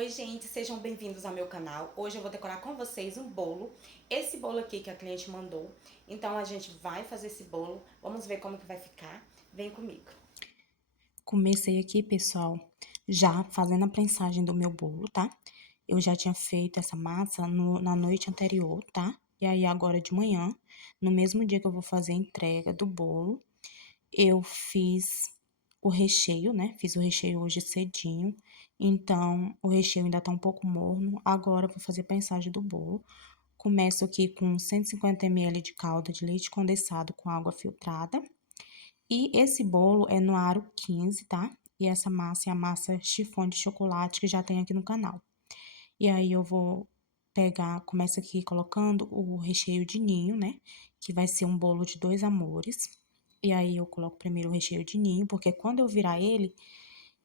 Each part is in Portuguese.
Oi gente, sejam bem-vindos ao meu canal. Hoje eu vou decorar com vocês um bolo. Esse bolo aqui que a cliente mandou. Então a gente vai fazer esse bolo. Vamos ver como que vai ficar. Vem comigo. Comecei aqui, pessoal, já fazendo a prensagem do meu bolo, tá? Eu já tinha feito essa massa na noite anterior, tá? E aí agora de manhã, no mesmo dia que eu vou fazer a entrega do bolo, eu fiz o recheio, né? Fiz o recheio hoje cedinho, então o recheio ainda tá um pouco morno. Agora eu vou fazer a prensagem do bolo. Começo aqui com 150 ml de calda de leite condensado com água filtrada. E esse bolo é no aro 15, tá? E essa massa é a massa chiffon de chocolate que já tem aqui no canal. E aí eu vou pegar, começo aqui colocando o recheio de ninho, né? Que vai ser um bolo de dois amores. E aí eu coloco primeiro o recheio de ninho, porque quando eu virar ele,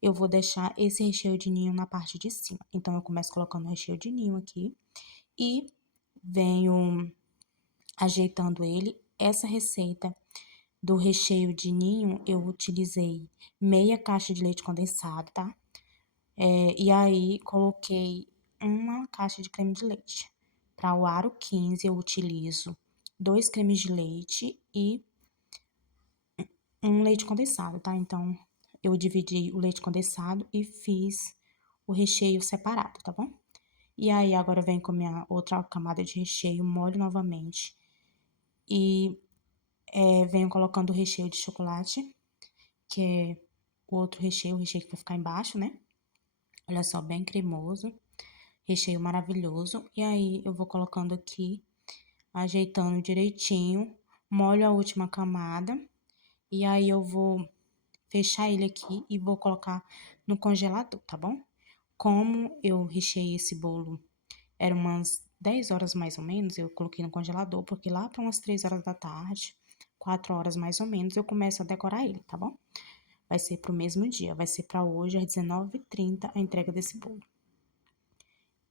eu vou deixar esse recheio de ninho na parte de cima. Então eu começo colocando o recheio de ninho aqui e venho ajeitando ele. Essa receita do recheio de ninho, eu utilizei meia caixa de leite condensado, tá? E aí, coloquei uma caixa de creme de leite. Para o aro 15, eu utilizo 2 cremes de leite e um leite condensado, tá? Então, eu dividi o leite condensado e fiz o recheio separado, tá bom? E aí, agora eu venho com a minha outra camada de recheio, molho novamente. E venho colocando o recheio de chocolate, que é o outro recheio, o recheio que vai ficar embaixo, né? Olha só, bem cremoso, recheio maravilhoso. E aí, eu vou colocando aqui, ajeitando direitinho, molho a última camada. E aí, eu vou fechar ele aqui e vou colocar no congelador, tá bom? Como eu recheei esse bolo, era umas 10 horas mais ou menos, eu coloquei no congelador, porque lá para umas 3 horas da tarde, 4 horas mais ou menos, eu começo a decorar ele, tá bom? Vai ser pro mesmo dia, vai ser para hoje, às 19h30, a entrega desse bolo.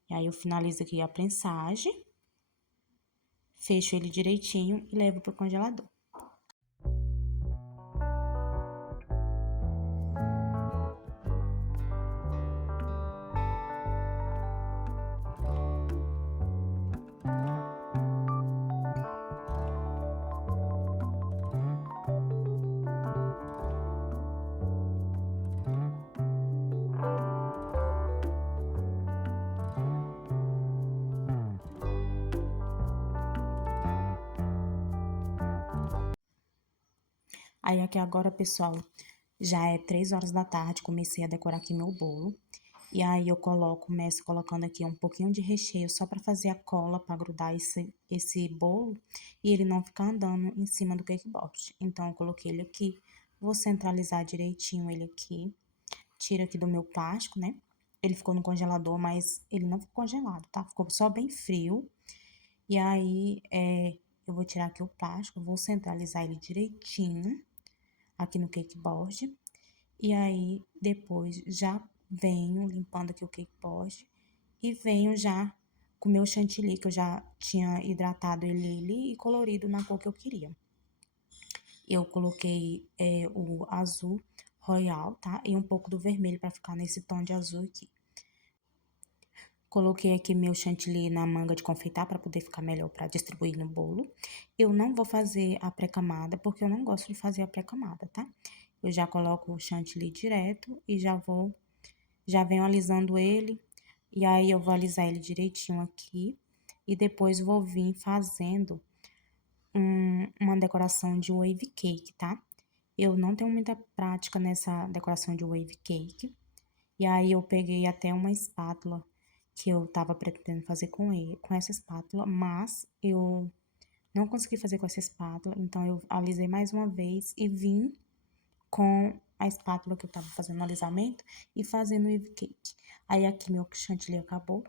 E aí, eu finalizo aqui a prensagem, fecho ele direitinho e levo pro congelador. Aí, aqui agora, pessoal, já é 3 horas da tarde, comecei a decorar aqui meu bolo. E aí, eu começo colocando aqui um pouquinho de recheio só para fazer a cola, para grudar esse bolo e ele não ficar andando em cima do cake board. Então, eu coloquei ele aqui, vou centralizar direitinho ele aqui, tiro aqui do meu plástico, né? Ele ficou no congelador, mas ele não ficou congelado, tá? Ficou só bem frio. E aí, eu vou tirar aqui o plástico, vou centralizar ele direitinho aqui no cake board. E aí, depois, já venho limpando aqui o cake board e venho já com o meu chantilly, que eu já tinha hidratado ele e colorido na cor que eu queria. Eu coloquei o azul royal, tá? E um pouco do vermelho para ficar nesse tom de azul aqui. Coloquei aqui meu chantilly na manga de confeitar para poder ficar melhor para distribuir no bolo. Eu não vou fazer a pré-camada, porque eu não gosto de fazer a pré-camada, tá? Eu já coloco o chantilly direto e já venho alisando ele. E aí, eu vou alisar ele direitinho aqui. E depois vou vir fazendo uma decoração de wave cake, tá? Eu não tenho muita prática nessa decoração de wave cake. E aí, eu peguei até uma espátula que eu tava pretendendo fazer com essa espátula, mas eu não consegui fazer com essa espátula, então eu alisei mais uma vez e vim com a espátula que eu tava fazendo o alisamento e fazendo o wave cake. Aí aqui meu chantilly acabou,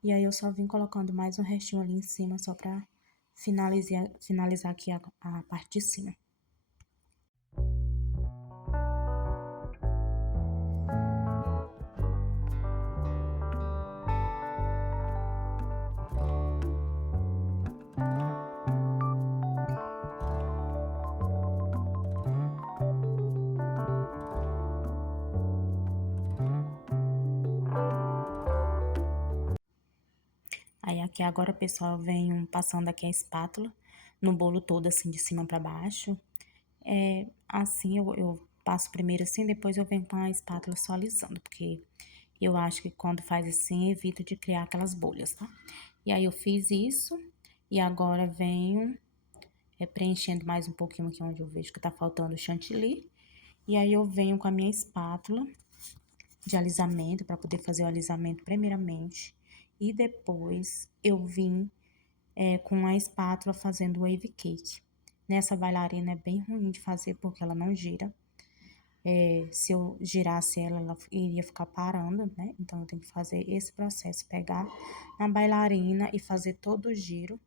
e aí eu só vim colocando mais um restinho ali em cima só pra finalizar aqui a parte de cima. Aqui agora, pessoal, eu venho passando aqui a espátula no bolo todo, assim, de cima pra baixo. Assim, eu passo primeiro assim, depois eu venho com a espátula só alisando, porque eu acho que quando faz assim, evita de criar aquelas bolhas, tá? E aí eu fiz isso, e agora venho preenchendo mais um pouquinho aqui onde eu vejo que tá faltando chantilly. E aí eu venho com a minha espátula de alisamento, para poder fazer o alisamento primeiramente. E depois eu vim com a espátula fazendo wave cake. Nessa bailarina é bem ruim de fazer porque ela não gira. Se eu girasse ela, ela iria ficar parando, né? Então eu tenho que fazer esse processo, pegar na bailarina e fazer todo o giro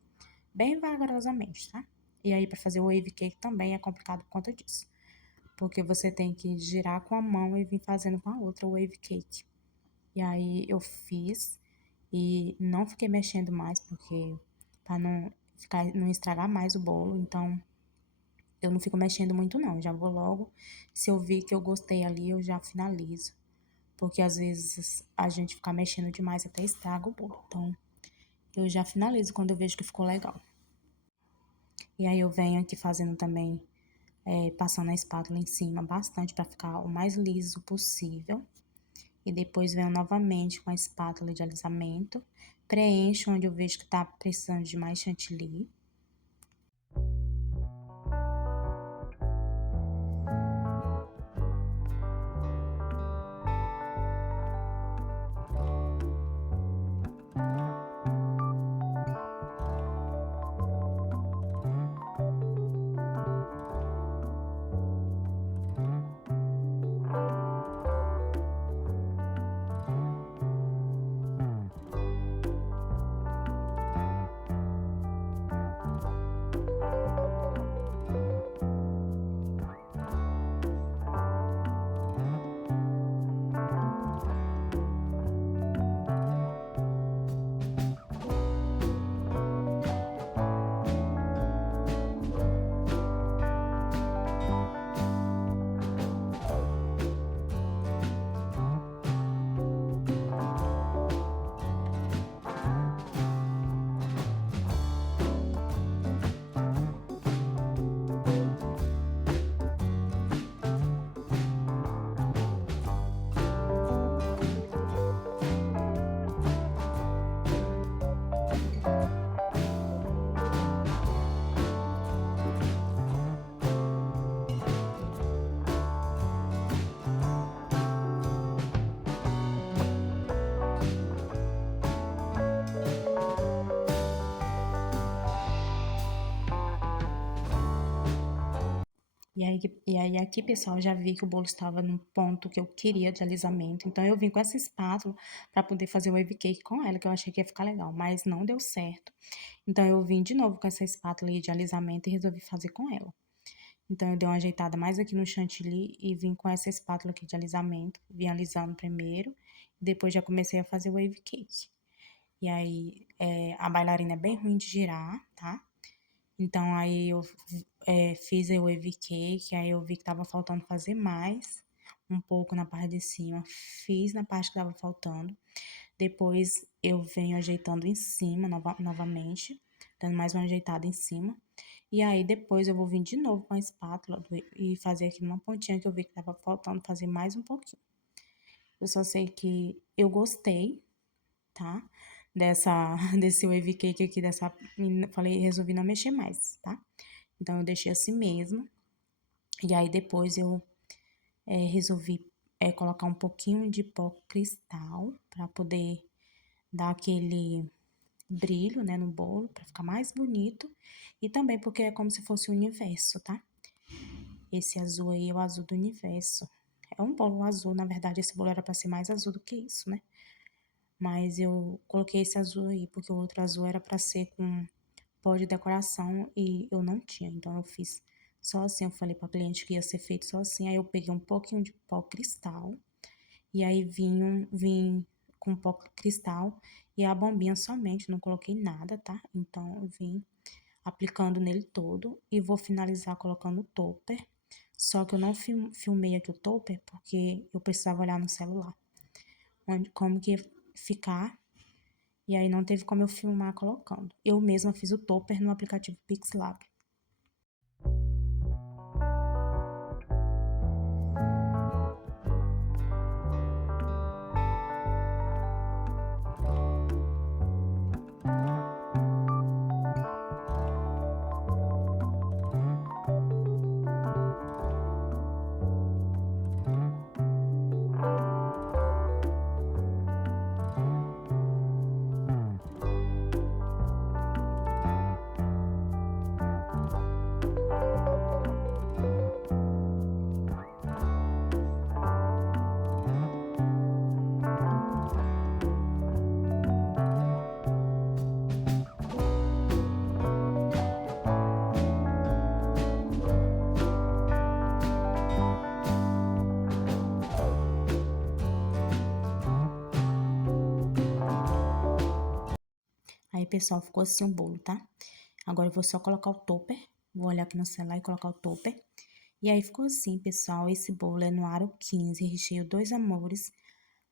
bem vagarosamente, tá? E aí para fazer o wave cake também é complicado por conta disso, porque você tem que girar com a mão e vir fazendo com a outra o wave cake. E aí eu fiz e não fiquei mexendo mais porque para não estragar mais o bolo, então eu não fico mexendo muito não, já vou logo, se eu vi que eu gostei ali, eu já finalizo. Porque às vezes a gente ficar mexendo demais até estraga o bolo. Então, eu já finalizo quando eu vejo que ficou legal. E aí eu venho aqui fazendo também, passando a espátula em cima bastante para ficar o mais liso possível. E depois venho novamente com a espátula de alisamento, preencho onde eu vejo que tá precisando de mais chantilly. E aí aqui, pessoal, eu já vi que o bolo estava no ponto que eu queria de alisamento. Então, eu vim com essa espátula para poder fazer o wave cake com ela, que eu achei que ia ficar legal, mas não deu certo. Então, eu vim de novo com essa espátula aí de alisamento e resolvi fazer com ela. Então, eu dei uma ajeitada mais aqui no chantilly e vim com essa espátula aqui de alisamento. Vim alisando primeiro, depois já comecei a fazer o wave cake. E aí, a bailarina é bem ruim de girar, tá? Então, aí eu fiz o wave cake, aí eu vi que tava faltando fazer mais, um pouco na parte de cima, fiz na parte que tava faltando. Depois eu venho ajeitando em cima novamente, dando mais uma ajeitada em cima. E aí depois eu vou vir de novo com a espátula e fazer aqui numa pontinha que eu vi que tava faltando fazer mais um pouquinho. Eu só sei que eu gostei, tá? Desse wave cake aqui, falei, resolvi não mexer mais, tá? Então, eu deixei assim mesmo. E aí, depois eu resolvi colocar um pouquinho de pó cristal para poder dar aquele brilho, né, no bolo, para ficar mais bonito. E também porque é como se fosse o universo, tá? Esse azul aí é o azul do universo. É um bolo azul, na verdade, esse bolo era para ser mais azul do que isso, né? Mas eu coloquei esse azul aí porque o outro azul era para ser com pó de decoração e eu não tinha, então eu fiz só assim. Eu falei para cliente que ia ser feito só assim, aí eu peguei um pouquinho de pó cristal e aí vim com pó cristal e a bombinha somente, não coloquei nada, tá? Então eu vim aplicando nele todo e vou finalizar colocando o topper. Só que eu não filmei aqui o topper porque eu precisava olhar no celular como que ia ficar. E aí não teve como eu filmar colocando. Eu mesma fiz o topper no aplicativo PixLab. Aí, pessoal, ficou assim o bolo, tá? Agora eu vou só colocar o topper. Vou olhar aqui no celular e colocar o topper. E aí ficou assim, pessoal. Esse bolo é no aro 15, recheio 2 amores.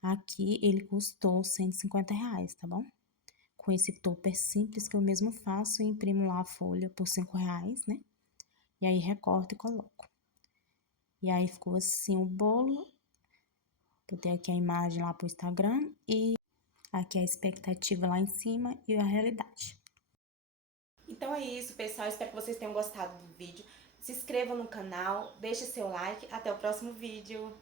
Aqui ele custou R$ 150, tá bom? Com esse topper simples que eu mesmo faço e imprimo lá a folha por R$ 5, né? E aí recorto e coloco. E aí ficou assim o bolo. Botei aqui a imagem lá pro Instagram e aqui a expectativa lá em cima e a realidade. Então é isso, pessoal. Espero que vocês tenham gostado do vídeo. Se inscrevam no canal, deixe seu like. Até o próximo vídeo.